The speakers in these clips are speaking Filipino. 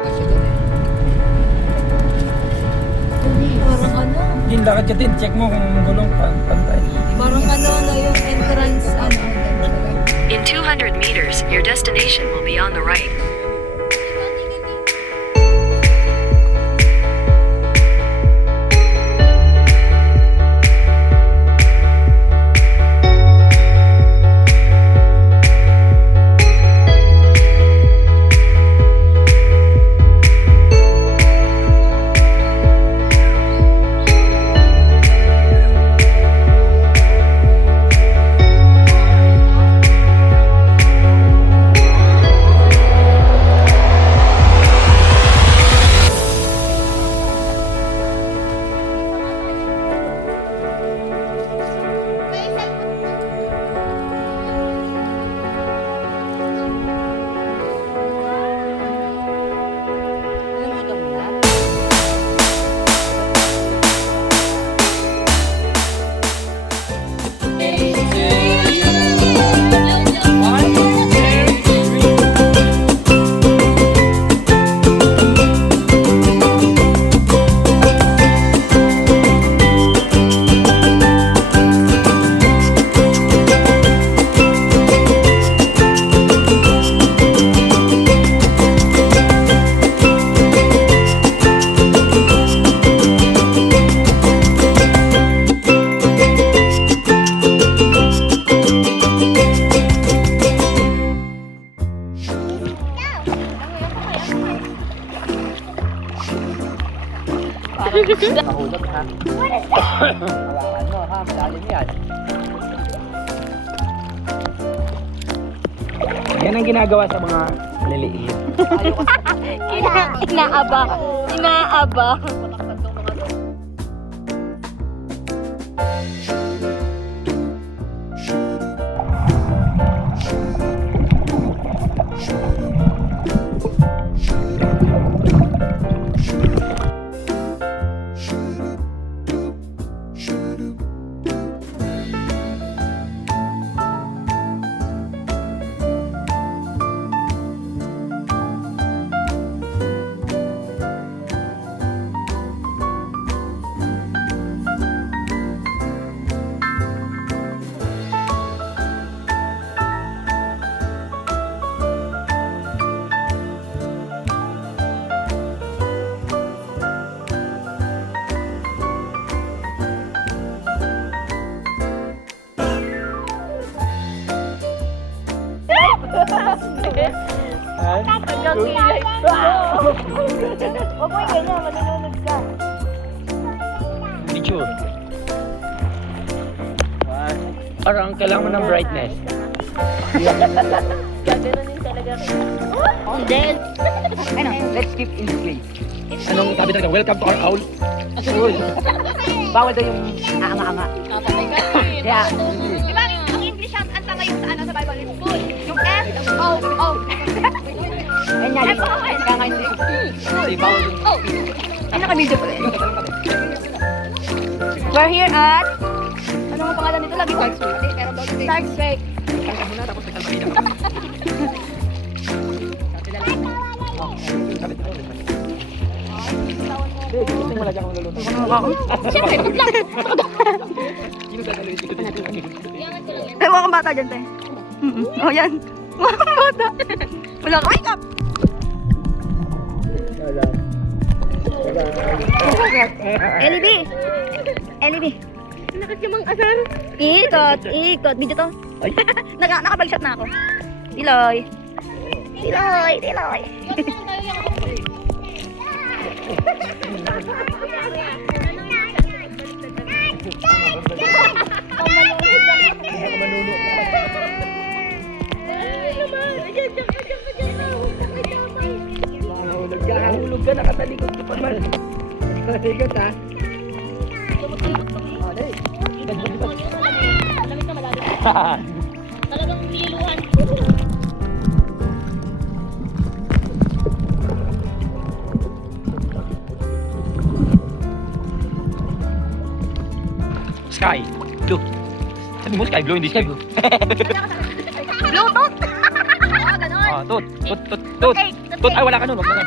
Parang ano? Din, lakad ka din. Check mo kung gulong pantay. Parang ano na yung entrance, ano? In 200 meters, your destination will be on the right. Mahulog ha. Hawakan mo ha, malalim yan. Yan ang ginagawa sa mga maliliit. Inaaba. Inaaba. Huwag mo yung ganyan, manunod ka. Picture. Parang kailangan mo ng brightness. Gaganunin talaga. And then, Ano, let's keep in place. Anong sabi talaga? Welcome to our owl. Bawal daw yung aanga-anga. Kaya, Di ba, ang English ang tanga yung sa ano sa Bible is full. Yung F, O, O. ayun nga, kaya nga yung Kasi bawal yung... O. ay naka-video pa rin. We're here at, ano ang pangalan nito? Lagi ko. Stark Strike. Tapos nagkalpagin ako. Gusto mo lagyan akong luluto. Siyempre, food lang. Sino gagawin dito dito? Ay, wala kang bata dyan, te. Oh, yan. Wala kang bata. Wala kang wake up. Ellie B. Ellie B. Nakasimang asar. Ikot, ikot. Video to. Nakabagshot na ako. Diloy. Diloy, Diloy. Nahulog ka, nakatalikod ka pa man. Ikot ha. Talagang niluhan. Sky blue. Sabi mo sky blue, hindi sky blue. Bluetooth! Oo, ganon. Ah, tut, tut, tut, tut. Okay, Tot, ay, wala ka nun. Wag ka nun.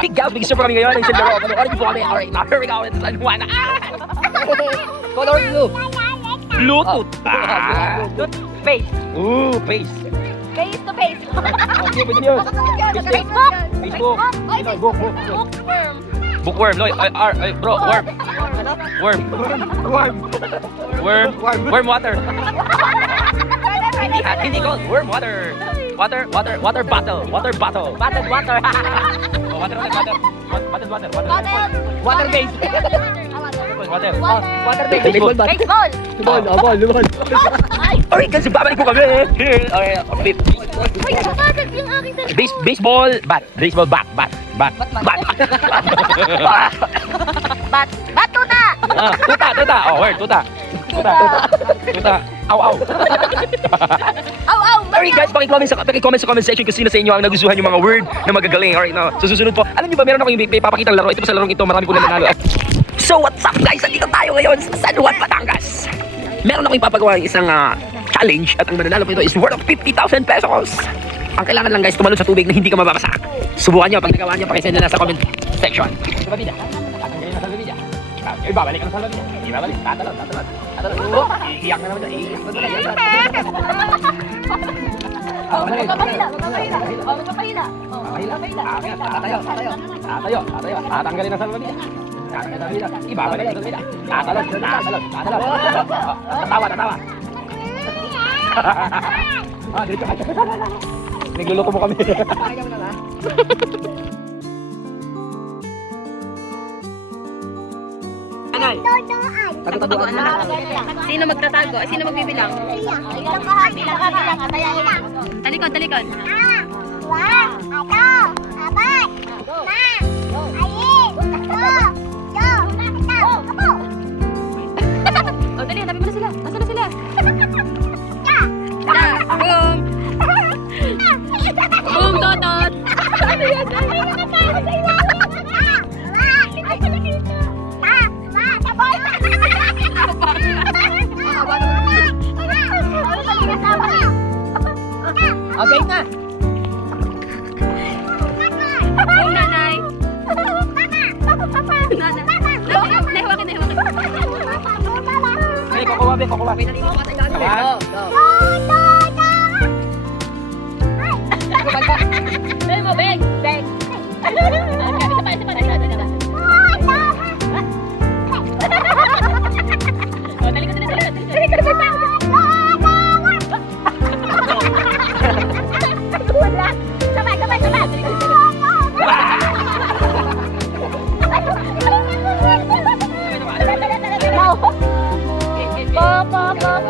Big guys, big super kami ngayon. Ang Silver Rock. Ano po kami? Alright, now here we go. It's San Juan. Color blue. Bluetooth. Face. Ooh, face. Face to face. Okay, pwede yun. Facebook. Facebook. Oy, Book. bookworm. Bookworm. No, bro, worm. Worm water. Hindi ko. Worm water. Water bottle. Water bottle. Bottled water. Oh, water. Water base. Water. Water base. Baseball. Baseball. Ball. Alright guys, babalik po kami. Okay, Uy, nabasag yung aking cellphone. baseball bat. Baseball bat. Bat. Batuta. Tuta. Oh, word, tuta. Aw. Aw. Alright guys, paki-comment sa comment section kung sino sa inyo ang nagustuhan yung mga word na magagaling. Alright, no? So susunod po, alam niyo ba, meron akong ipapakitang laro. Ito po sa larong ito, marami po na nanalo. So what's up guys? Nandito tayo ngayon sa San Juan, Batangas. Meron akong ipapagawa isang challenge at ang mananalo po ito is worth of 50,000 pesos. Ang kailangan lang guys, tumalon sa tubig na hindi ka mababasak. Subukan nyo, pag nagawa nyo, pakisend na sa comment section. Salvavida. Tatanggalin na salvavida. Ibabalik ka ng salvavida. Ibabalik. Tatalon. Oh, iiyak na naman dyan. Iiyak na Magpapahila. Tatayo. Tatanggalin na salvavida. Ibabalik ang salvavida. Tatalon. Tatawa. Dito ka. Nagluloko mo kami. Tago-taguan na. Sino magtatago? Sino magbibilang? Talikod. Oh, dali, hanapin mo na sila. Nasaan na sila? Boom! Boom, Totot! Okay na. Boom, nanay! Nahiwakin. Hey, kukuha. Ayan. Dali mo, beg! Isa pa. Oh, talikod.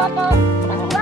Po.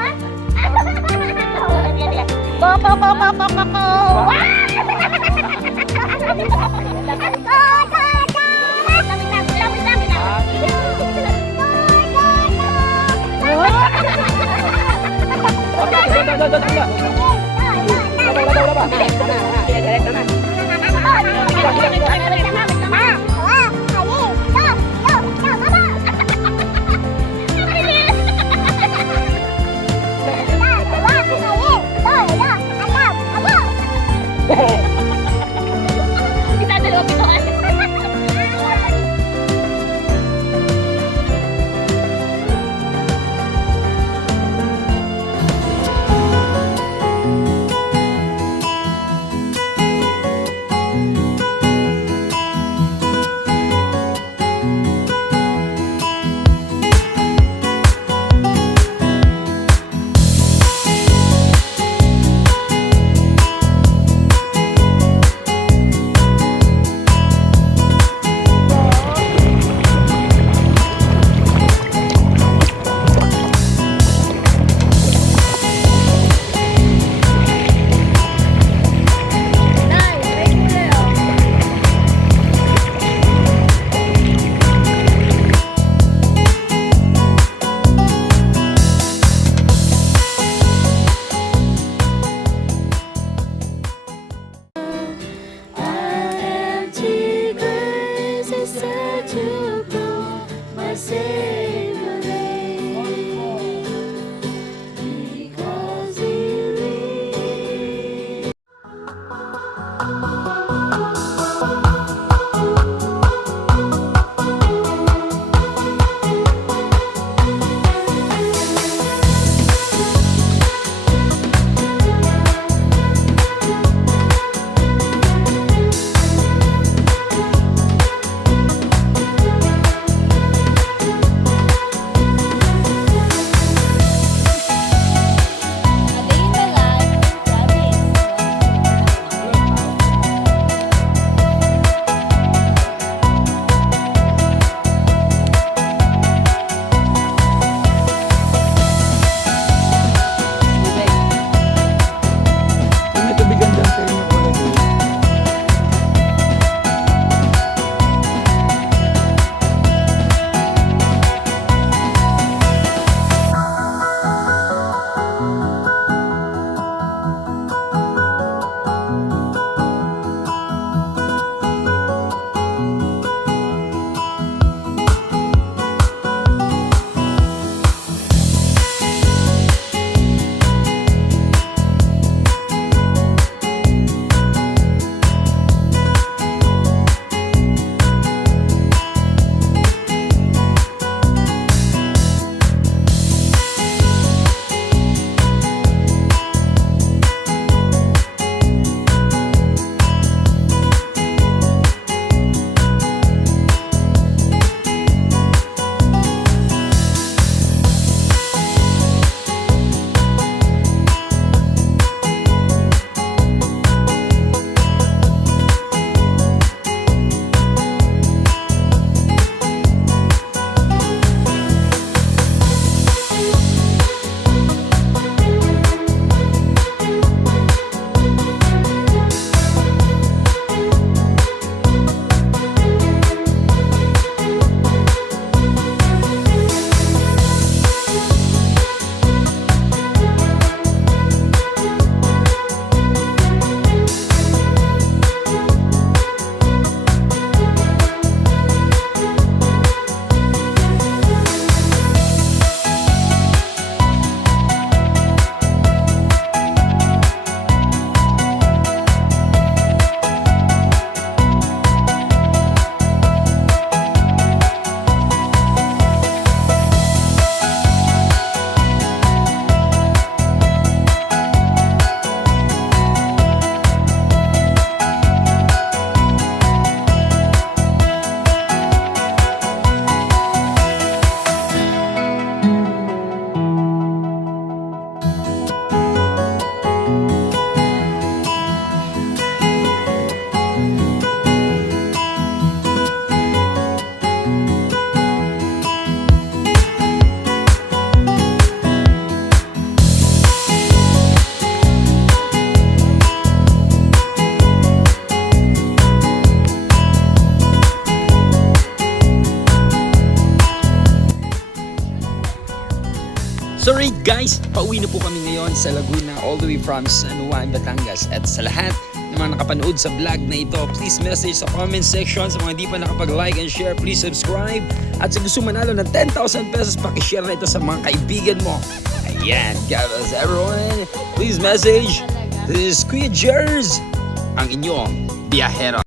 Sorry guys, pauwi na po kami ngayon sa Laguna all the way from San Juan, Batangas. At sa lahat ng mga nakapanood sa vlog na ito, please message sa comment section. Sa mga di pa nakapag-like and share, please subscribe. At sa gusto manalo ng 10,000 pesos, pakishare na ito sa mga kaibigan mo. Ayan, God bless everyone. Please message. This is Kuya Jers, ang inyong biyahero.